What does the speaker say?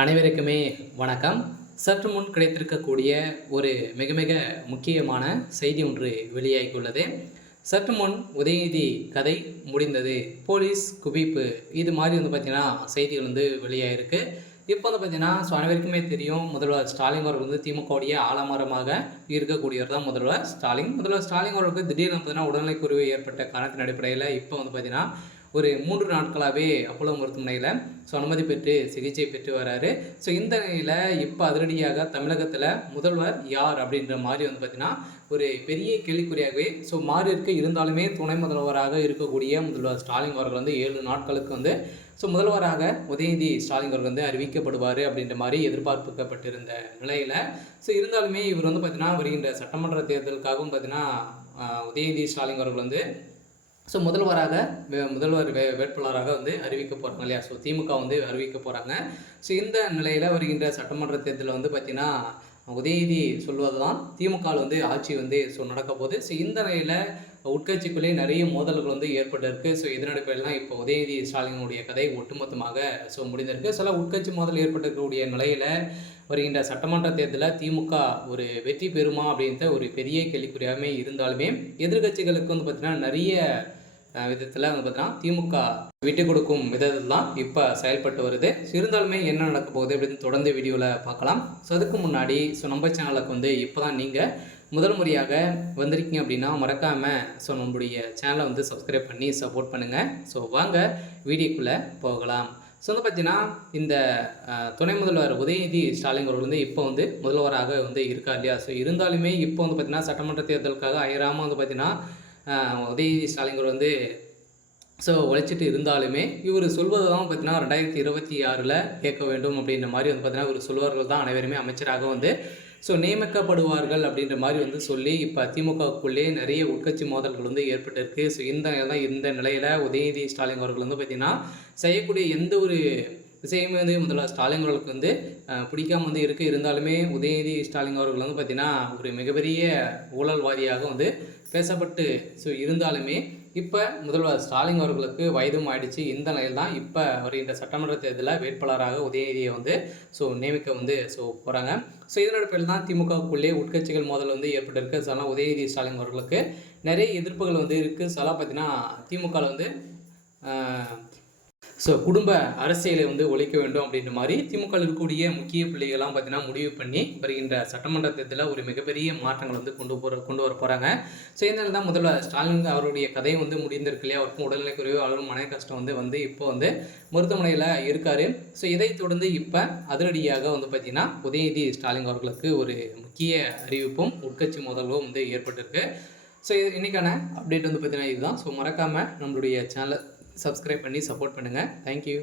அனைவருக்குமே வணக்கம். சற்று முன் கிடைத்திருக்கக்கூடிய ஒரு மிக மிக முக்கியமான செய்தி ஒன்று வெளியாகியுள்ளது. சற்று முன் உதயநிதி கதை முடிந்தது, போலீஸ் குவிப்பு, இது மாதிரி பார்த்தீங்கன்னா செய்திகள் வெளியாகிருக்கு. இப்போ பார்த்தீங்கன்னா அனைவருக்குமே தெரியும், முதல்வர் ஸ்டாலின் அவர்கள் திமுகவுடைய ஆலமரமாக இருக்கக்கூடியவர் தான் முதல்வர் ஸ்டாலின். முதல்வர் ஸ்டாலின் அவர்களுக்கு திடீர்னு பார்த்தீங்கன்னா உடல்நலக்குறைவு ஏற்பட்ட காரணத்தின் அடிப்படையில் இப்போ பார்த்தீங்கன்னா ஒரு 3 நாட்களாகவே அப்போலோ மருத்துவமனையில் அனுமதி பெற்று சிகிச்சை பெற்று வராரு. இந்த நிலையில் இப்போ அதிரடியாக தமிழகத்தில் முதல்வர் யார் அப்படின்ற மாதிரி பார்த்தீங்கன்னா ஒரு பெரிய கேள்விக்குறியாகவே மாறி இருக்கு. இருந்தாலுமே துணை முதல்வராக இருக்கக்கூடிய முதல்வர் ஸ்டாலின் அவர்கள் 7 நாட்களுக்கு முதல்வராக உதயநிதி ஸ்டாலின் அவர்கள் அறிவிக்கப்படுவார் அப்படின்ற மாதிரி எதிர்பார்க்கப்பட்டிருந்த நிலையில் இருந்தாலுமே இவர் பார்த்தீங்கன்னா வருகின்ற சட்டமன்ற தேர்தலுக்காகவும் பார்த்தீங்கன்னா உதயநிதி ஸ்டாலின் அவர்கள் முதல்வர் வேட்பாளராக அறிவிக்க போகிறாங்க இல்லையா. திமுக அறிவிக்க போகிறாங்க. இந்த நிலையில் வருகின்ற சட்டமன்ற தேர்தலில் பார்த்தீங்கன்னா உதயநிதி சொல்வது தான் திமுகவில் ஆட்சி நடக்க போகுது. இந்த நிலையில் உட்கட்சிக்குள்ளே நிறைய மோதல்கள் ஏற்பட்டிருக்கு. இதன் அடிப்படையில் தான் இப்போ உதயநிதி ஸ்டாலினுடைய கதை ஒட்டுமொத்தமாக முடிந்திருக்கு. சில உட்கட்சி மோதல் ஏற்பட்டிருக்கக்கூடிய நிலையில் வருகின்ற சட்டமன்ற தேர்தலில் திமுக ஒரு வெற்றி பெறுமா அப்படின்ற ஒரு பெரிய கேள்விக்குறியாகவே இருந்தாலுமே எதிர்கட்சிகளுக்கு பார்த்தீங்கன்னா நிறைய விதத்தில் பார்த்தீங்கன்னா திமுக விட்டு கொடுக்கும் விதத்தில் தான் இப்போ செயல்பட்டு வருது. இருந்தாலுமே என்ன நடக்க போகுது அப்படின்னு தொடர்ந்து வீடியோவில் பார்க்கலாம். அதுக்கு முன்னாடி நம்ம சேனலுக்கு இப்போ தான் நீங்கள் முதல் முறையாக வந்திருக்கீங்க அப்படின்னா மறக்காமல் நம்மளுடைய சேனலை சப்ஸ்கிரைப் பண்ணி சப்போர்ட் பண்ணுங்கள். வாங்க வீடியோக்குள்ளே போகலாம். பார்த்தீங்கன்னா இந்த துணை முதல்வர் உதயநிதி ஸ்டாலின் அவர்கள் இப்போ முதல்வராக இருக்கார் இல்லையா. இருந்தாலுமே இப்போ பார்த்தீங்கன்னா சட்டமன்ற தேர்தலுக்காக அயராமல் பார்த்தீங்கன்னா உதயநிதி ஸ்டாலின் அவர்கள் உழைச்சிட்டு இருந்தாலுமே இவர் சொல்வது தான் பார்த்தீங்கன்னா 2026 கேட்க வேண்டும் அப்படின்ற மாதிரி பார்த்தீங்கன்னா இவர் சொல்வார்கள் தான் அனைவருமே அமைச்சராக நியமிக்கப்படுவார்கள் அப்படின்ற மாதிரி சொல்லி இப்போ திமுகவுக்குள்ளே நிறைய உட்கட்சி மோதல்கள் ஏற்பட்டிருக்கு. இந்த நிலையில் உதயநிதி ஸ்டாலின் அவர்கள் பார்த்தீங்கன்னா செய்யக்கூடிய எந்த ஒரு விஷயமே முதல்வர் ஸ்டாலின் அவர்களுக்கு பிடிக்காம இருக்குது. இருந்தாலுமே உதயநிதி ஸ்டாலின் அவர்கள் பார்த்தீங்கன்னா ஒரு மிகப்பெரிய ஊழல்வாதியாக பேசப்பட்டு இருந்தாலுமே இப்போ முதல்வர் ஸ்டாலின் அவர்களுக்கு வயதும் ஆயிடுச்சு. இந்த நிலையில் தான் இப்போ வருகின்ற சட்டமன்ற தேர்தலில் வேட்பாளராக உதயநிதியை நியமிக்க போகிறாங்க. இதனோட பேர் தான் திமுகவுக்குள்ளே உட்கட்சிகள் மோதல் ஏற்பட்டிருக்கு. அதனால் உதயநிதி ஸ்டாலின் அவர்களுக்கு நிறைய எதிர்ப்புகள் இருக்குது. சில பார்த்தீங்கன்னா திமுகவில் குடும்ப அரசியலை ஒழிக்க வேண்டும் அப்படின்ற மாதிரி திமுக இருக்கக்கூடிய முக்கிய பிள்ளைகள்லாம் பார்த்தீங்கன்னா முடிவு பண்ணி வருகின்ற சட்டமன்ற தேர்தலில் ஒரு மிகப்பெரிய மாற்றங்கள் கொண்டு வர போகிறாங்க. இந்த நிலையில் தான் முதல்வர் ஸ்டாலின் அவருடைய கதையை முடிந்திருக்கு இல்லையா. அவருக்கும் உடல்நிலைக்குறைவு, அவரும் மன கஷ்டம் இப்போ மருத்துவமனையில் இருக்கார். இதை தொடர்ந்து இப்போ அதிரடியாக பார்த்தீங்கன்னா உதயநிதி ஸ்டாலின் அவர்களுக்கு ஒரு முக்கிய அறிவிப்பும் உட்கட்சி மோதல்களும் ஏற்பட்டிருக்கு. இன்றைக்கான அப்டேட் பார்த்தீங்கன்னா இதுதான். மறக்காமல் நம்மளுடைய சேனலை சப்ஸ்கிரைப் பண்ணி சப்போர்ட் பண்ணுங்கள். தேங்க்யூ.